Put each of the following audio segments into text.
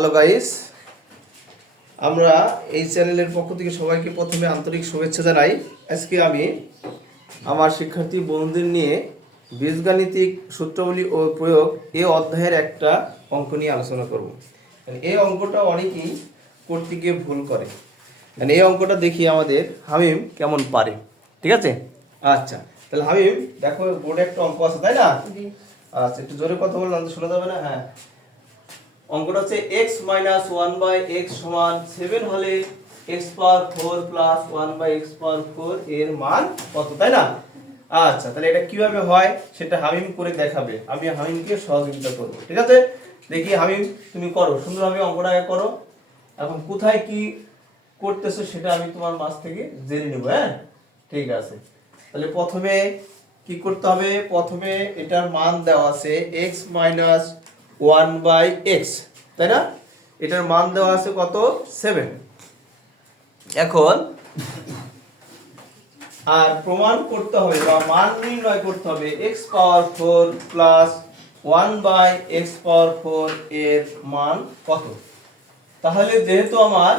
Hello guys, আমরা এই চ্যানেলের পক্ষ থেকে সবাইকে প্রথমে আন্তরিক শুভেচ্ছা জানাই। আজকে আমি আমার শিক্ষার্থী বন্ধুদের নিয়ে বীজগাণিতিক সূত্রাবলী ও প্রয়োগ এই অধ্যায়ের একটা অঙ্ক নিয়ে আলোচনা করব। এই অঙ্কটা অনেকেই করতে গিয়ে ভুল করে। এই অঙ্কটা দেখি আমাদের হামিম কেমন পারে। ঠিক আছে? আচ্ছা, তাহলে হামিম দেখো, বোর্ডে একটা অঙ্ক আছে, তাই না? আচ্ছা, একটু জোরে কথা বললাম তো শোনা যাবে না? হ্যাঁ, অঙ্কটা হচ্ছে x - 1/x সমান 7 হলে x পাওয়ার 4 প্লাস 1/x পাওয়ার 4 এর মান কত, তাই না? আচ্ছা, তাহলে এটা কিভাবে হয় সেটা হামিম করে দেখাবে। আমি হামিমকে সহযোগিতা করব। ঠিক আছে, দেখি হামিম তুমি করো, সুন্দরভাবে অঙ্কটা করো। এখন কোথায় কি করতেছো সেটা আমি তোমার মাঝ থেকে জেনে নেব। হ্যাঁ, ঠিক আছে। তাহলে প্রথমে কি করতে হবে? প্রথমে এটার মান দেওয়া আছে x - 1/x, তাই না? এটার মান দেওয়া আছে কত? 7। এখন আর প্রমাণ করতে হবে বা মান নির্ণয় করতে হবে x পাওয়ার 4 প্লাস 1/x পাওয়ার 4 এর মান কত। তাহলে যেহেতু আমার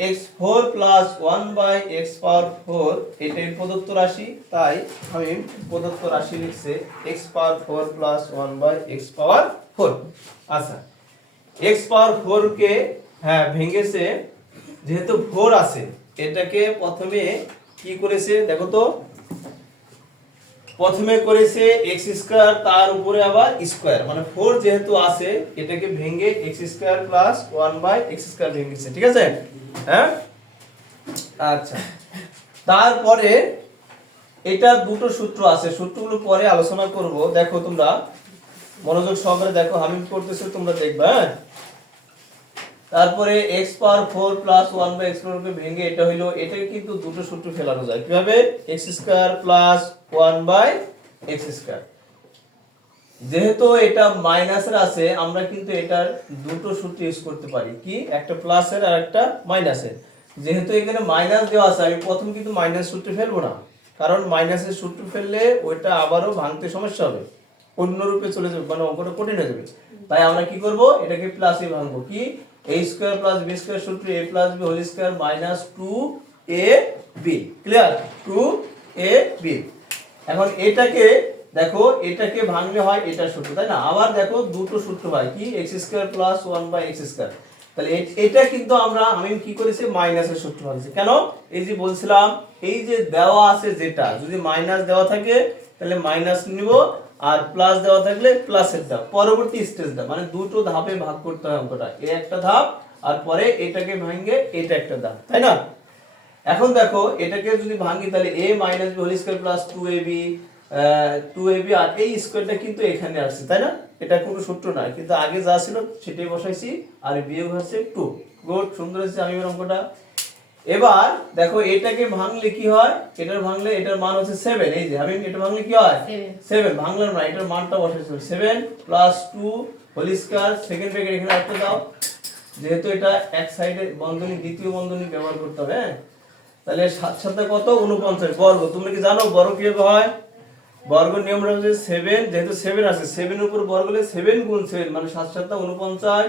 x4 প্লাস 1/x পাওয়ার 4 এটাই প্রদত্ত রাশি, তাই আমি প্রদত্ত রাশি লিখছি x পাওয়ার 4 প্লাস 1/x পাওয়ার 4। আচ্ছা, x পাওয়ার 4 কে ভেঙেছে, যেহেতু 4 আছে এটাকে প্রথমে কি করেছে দেখো তো। প্রথমে করেছে x স্কয়ার, তার উপরে আবার স্কয়ার, মানে 4 যেহেতু আছে এটাকে ভেঙে x square plus 1/x square ভেঙেছে। ঠিক আছে? হ্যাঁ, আচ্ছা। তারপরে এটা দুটো সূত্র আছে, সূত্রগুলো পরে আলোচনা করব। দেখো, তোমরা মনোযোগ সহকারে দেখো, হামিম করতেছে, তোমরা দেখবা। তারপরে x পাওয়ার 4 প্লাস 1/x কে ভেঙে এটা হলো, এটাকে কিন্তু দুটো সূত্র ফেলানো যায়। কিভাবে? x square plus 1/x square. যেহেতু এটা মাইনাসের আছে, আমরা কিন্তু এটার দুটো সূত্র ইউজ করতে পারি। কি? একটা প্লাসের আর একটা মাইনাসের। যেহেতু এখানে মাইনাস দেওয়া আছে, আমি প্রথম কিন্তু মাইনাস সূত্র ফেলবো না, কারণ মাইনাসের সূত্র ফেললে ওইটা আবারও ভাঙতে সমস্যা হবে, অন্য রূপে চলে যাবে, মানে অঙ্কটা কঠিন হয়ে যাবে। তাই আমরা কি করব? এটাকে প্লাসে ভাঙবো। কি? a square plus b square সূত্র a plus b whole square minus 2ab। Clear? 2ab। এখন এটাকে দেখো, এটাকে ভাঙলে হয় এটা সূত্র, তাই না? আবার দেখো দুটো সূত্র হয়। কি? x square plus 1/x square. তাহলে এটা কিন্তু আমি কি করেছি? মাইনাসের সূত্র ভাঙছি। কেন? এই যে বলছিলাম, এই যে দেওয়া আছে, যেটা যদি মাইনাস দেওয়া থাকে তাহলে মাইনাস নিব, আর প্লাস দেওয়া থাকলে প্লাসের দাও। পরবর্তী স্টেজটা মানে দুটো ধাপে ভাগ করতে হয় অঙ্কটা। এই একটা ধাপ, আর পরে এটাকে ভাঙে এটা একটা ধাপ, তাই না? এখন দেখো, এটাকে যদি ভাঙি তাহলে a - b whole square plus 2ab আর এই স্কয়ারটা কিন্তু এখানে আসছে, তাই না? এটা কোনো সূত্র না, কিন্তু আগে যা ছিল সেটাই বসাইছি, আর বিয়োগ হচ্ছে 2। গুড, সুন্দর হচ্ছে আমি অঙ্কটা। এবার দেখো, এটাকে ভাঙলে কি হয়? এটার ভাঙলে এটার মান হচ্ছে 7। এই যে আমি এটা ভাঙলে কি হয়? 7 ভাঙলাম না, এটার মানটা বসাইছি 7 plus 2 whole square, second bracket এখানে রাখতে দাও, যেহেতু এটা এক সাইডে বন্ধনী, দ্বিতীয় বন্ধনী ব্যবহার করতে হবে। তাহলে 7 সাথে কত? 49 বর্গ। তুমি কি জানো বর্গ কিভাবে হয়? বর্গ নিয়মটা হচ্ছে 7, যেহেতু 7 আছে, 7 এর উপর বর্গ হলে 7 গুণ 7 মানে 7 7 49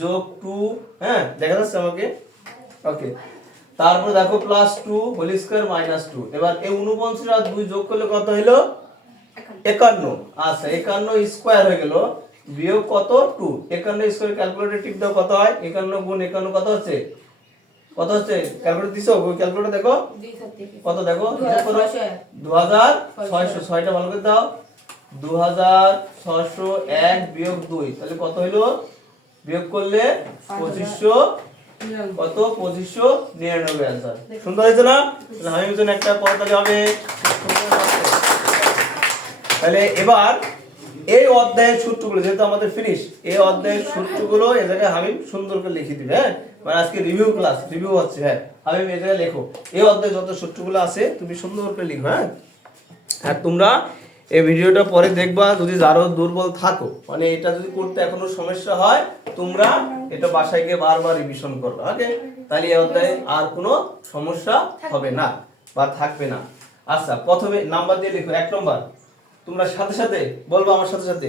যোগ 2। হ্যাঁ, দেখা যাচ্ছে আমাকে? ওকে। তারপর দেখো প্লাস 2 হোল স্কয়ার মাইনাস 2। এবার এই 49 আর 2 যোগ করলে কত হলো? 51। আচ্ছা, 51 স্কয়ার হয়ে গেল, বিয়োগ কত? 2। 51 স্কয়ার ক্যালকুলেটর টিপ দাও, কত হয়? 51 গুণ 51 কত হচ্ছে? কত হচ্ছে? ক্যালকুলেটর দিছো? ওই ক্যালকুলেটর দেখো কত, দেখো 2600। 6টা ভালো করে দাও। 2601 বিয়োগ 2, তাহলে কত হলো? বিয়োগ করলে 2500 কত? 2599 आंसर। সুন্দর হয়েছে না? তাহলে আমি জন্য একটা করতে হবে। তাহলে এবার এই অধ্যায়ের সূত্রগুলো যেহেতু আমাদের ফিনিশ, এই অধ্যায়ের সূত্রগুলো এই জায়গায় আমি সুন্দর করে লিখে দিবে। হ্যাঁ, মানে আজকে রিভিউ ক্লাস, রিভিউ হচ্ছে। হ্যাঁ, আমি এই জায়গায় লেখো, এই অধ্যায়ে যত সূত্রগুলো আছে তুমি সুন্দর করে লিখো। হ্যাঁ, আর তোমরা এই ভিডিওটা পরে দেখবা, যদি যারও দুর্বল থাকো, মানে এটা যদি করতে এখনো সমস্যা হয়, তোমরা এটা বাসায় গিয়ে বারবার রিভিশন করবে। ওকে, তাহলে এই অধ্যায়ে আর কোনো সমস্যা হবে না বা থাকবে না। আচ্ছা, প্রথমে নাম্বার দিয়ে লিখো। 1 নম্বর, তোমরা সাথে সাথে বলবো আমার সাথে সাথে।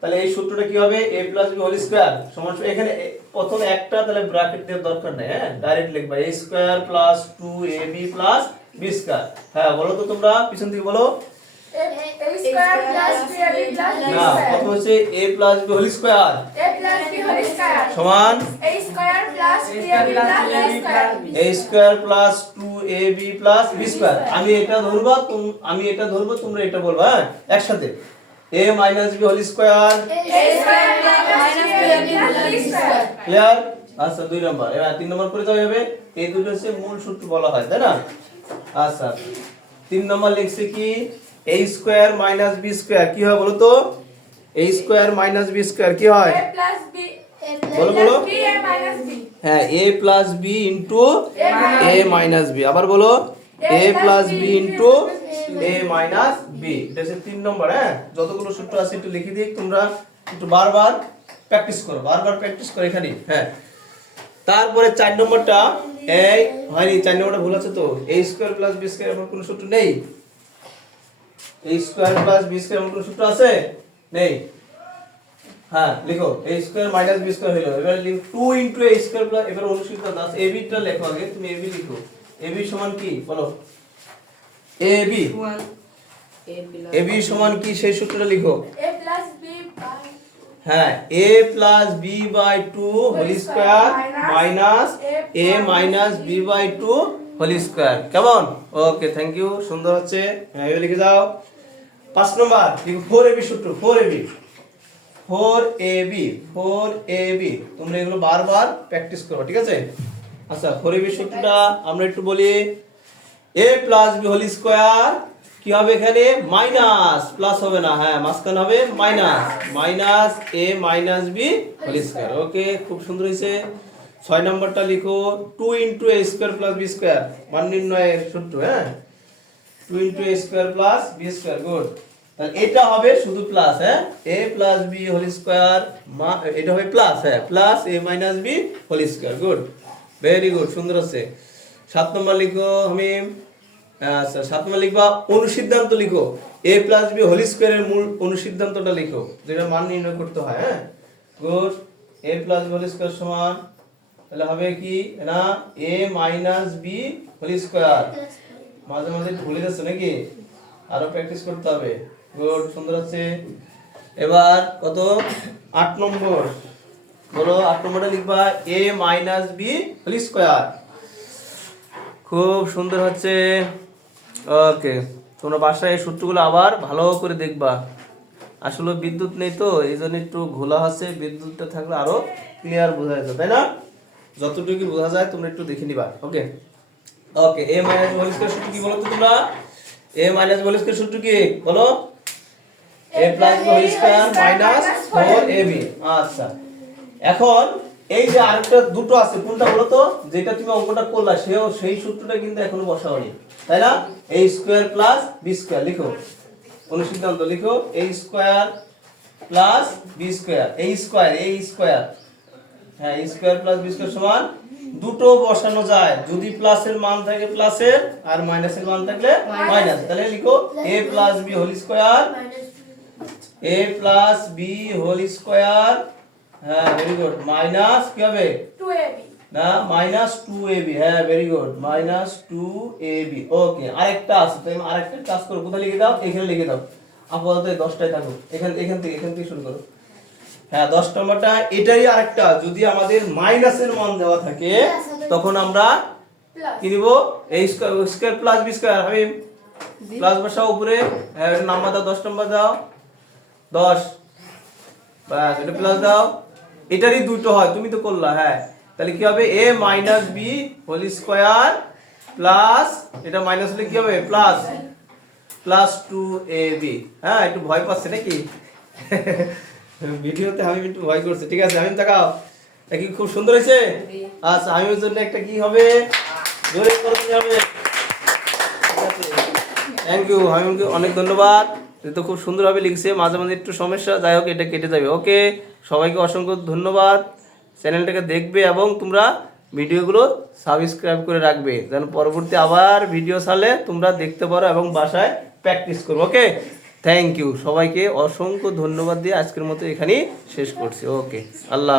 তাহলে এই সূত্রটা কি হবে a plus B whole square সমান এখানে প্রথম একটা তাহলে ব্র্যাকেট দেওয়ার দরকার নেই হ্যাঁ ডাইরেক্ট লিখবা a square plus 2ab plus b square হ্যাঁ বলো তো তোমরা পিছন থেকে বলো a square plus 3ab plus b না কত হচ্ছে a plus b whole square a plus b whole square সমান a square plus 3ab plus b square a square plus 2ab plus b square আমি এটা ধরবো তোমরা এটা বলবা হ্যাঁ একসাথে a minus b whole square a square minus 3ab plus b square clear আচ্ছা 2 নাম্বার এবার 3 নাম্বার করে যাবে হবে এই দুটো হচ্ছে মূল সূত্র বলা হয় তাই না আচ্ছা 3 নাম্বার লিখছি কি a square minus b square কি হয় বলো তো a square minus b square কি হয় a প্লাস b বলো বলো b a মাইনাস b হ্যাঁ a plus b into a minus b আবার বলো a plus b into a minus b এটা হচ্ছে 3 নম্বর হ্যাঁ যতগুলো সূত্র আছে একটু লিখে দিই তোমরা একটু বারবার প্র্যাকটিস করো এখানে হ্যাঁ তারপরে 4 নম্বরটা এই হয়নি 4 নম্বরটা ভুল আছে তো a square plus b square এমন কোনো সূত্র নেই a square plus b square এমন কোনো সূত্র আছে নেই হ্যাঁ লিখো a square minus b square হলো এবার লিখো 2 ইনটু a স্কয়ার প্লাস এবার অনুসৃত দাস ab টা লেখো আগে তুমি ab লিখো ab সমান কি বলো ab ab সমান কি সেই সূত্রটা লিখো a প্লাস b বাই হ্যাঁ a plus b by 2 whole square minus a minus b by 2 whole square কেমন ওকে থ্যাংক ইউ সুন্দর হচ্ছে হ্যাঁ এবার লিখে যাও 5 নম্বর লিখো 4ab সূত্র 4ab তোমরা এগুলো বারবার প্র্যাকটিস করবে ঠিক আছে আচ্ছা 4ab সূত্রটা আমরা একটু বলি a plus b whole square কি হবে এখানে মাইনাস প্লাস হবে না হ্যাঁ মাঝখানে হবে minus a minus b whole square okay খুব সুন্দর হয়েছে 6 নম্বরটা লিখো 2 into a square plus b square মান নির্ণয়ের সূত্র হ্যাঁ 2 into a square plus b square good তাহলে এটা হবে শুধু প্লাস হ্যাঁ a plus b whole square এটা হবে প্লাস হ্যাঁ plus a minus b whole square good very good সুন্দর আছে 7 নম্বর লিখো আমি আচ্ছা 7 নম্বর লিখবা অনুসিদ্ধান্ত লিখো a প্লাস b হোল স্কয়ারের মূল অনুসিদ্ধান্তটা লিখো যেটা মান নির্ণয় করতে হয় হ্যাঁ good a plus b whole square সমান তাহলে হবে কি না a minus b whole square মাঝে মাঝে একটু ভুলে যাচ্ছে নাকি আরো প্র্যাকটিস করতে হবে গুড সুন্দর আছে এবার কত 8 নম্বর বলো 8 নম্বরটা লিখবা a minus b whole square খুব সুন্দর হচ্ছে ওকে তোমরা বাসায় এই সূত্রগুলো আবার ভালো করে দেখবা আসলে বিদ্যুৎ নেই তো এইজন্য একটু ঘোলা আছে বিদ্যুৎটা থাকলে আরো ক্লিয়ার বোঝা যেত তাই না যতটুকু বোঝা যায় তোমরা একটু দেখে নিবা ওকে ওকে a মাইনাস হোল স্কয়ার সূত্র কি বলো তো তোমরা a মাইনাস হোল স্কয়ার সূত্র কি বলো a plus whole square minus 4ab আচ্ছা এখন এই যে আরেকটা দুটো আছে কোনটা বলো তো যেটা তুমি অঙ্কটা করলা সেই সূত্রটা কিন্তু এখনো বসাওনি তাই না a square plus b square লিখো অনুসিদ্ধান্ত লিখো a square plus b square a square হ্যাঁ a square plus b square সমান দুটো বসানো যায় যদি প্লাসের মান থাকে প্লাসের আর মাইনাসের মান থাকলে মাইনাস তাহলে লিখো a plus b whole square a plus b whole square হ্যাঁ ভেরি গুড মাইনাস কি হবে 2ab না মাইনাস 2ab হ্যাঁ ভেরি গুড মাইনাস 2ab ওকে আরেকটা আছে তো আমি আরেকটা কাজ করব কোথায় লিখে দাও এখানে লিখে দাও আপাতত 10টাই থাকো এখান থেকে শুরু করো হ্যাঁ 10 নম্বরটা এটারই আরেকটা যদি আমাদের মাইনাসের মান দেওয়া থাকে তখন আমরা কি নিব a square plus b square আমি প্লাস বসাও উপরে হ্যাঁ এটা নাম্বার দাও 10 নম্বর দাও 10 বাস এটা প্লাস দাও এটারই দুটো হয় তুমি তো করলা হ্যাঁ তাহলে কি হবে a minus b whole square plus এটা মাইনাস হলে কি হবে প্লাস 2ab হ্যাঁ একটু ভয় পাচ্ছে নাকি ভিডিওতে আমি একটু ভয় করছি ঠিক আছে আমি তাকাও কি খুব সুন্দর হয়েছে আচ্ছা আমি ওর জন্য একটা কি হবে জোরে করতে হবে ঠিক আছে থ্যাংক ইউ হামিমকে অনেক ধন্যবাদ তো খুব সুন্দরভাবে লিখছে মাঝে মাঝে একটু সমস্যা যাই হোক এটা কেটে যাবে ওকে সবাইকে অসংখ্য ধন্যবাদ চ্যানেলটাকে দেখবে এবং তোমরা ভিডিওগুলো সাবস্ক্রাইব করে রাখবে যেন পরবর্তী আবার ভিডিও ছাড়লে তোমরা দেখতে পারো এবং বাসায় প্র্যাকটিস করো ওকে থ্যাংক ইউ, সবাইকে অসংখ্য ধন্যবাদ দিয়ে আজকের মতো এখানেই শেষ করছি। ওকে, আল্লাহ হাফেজ।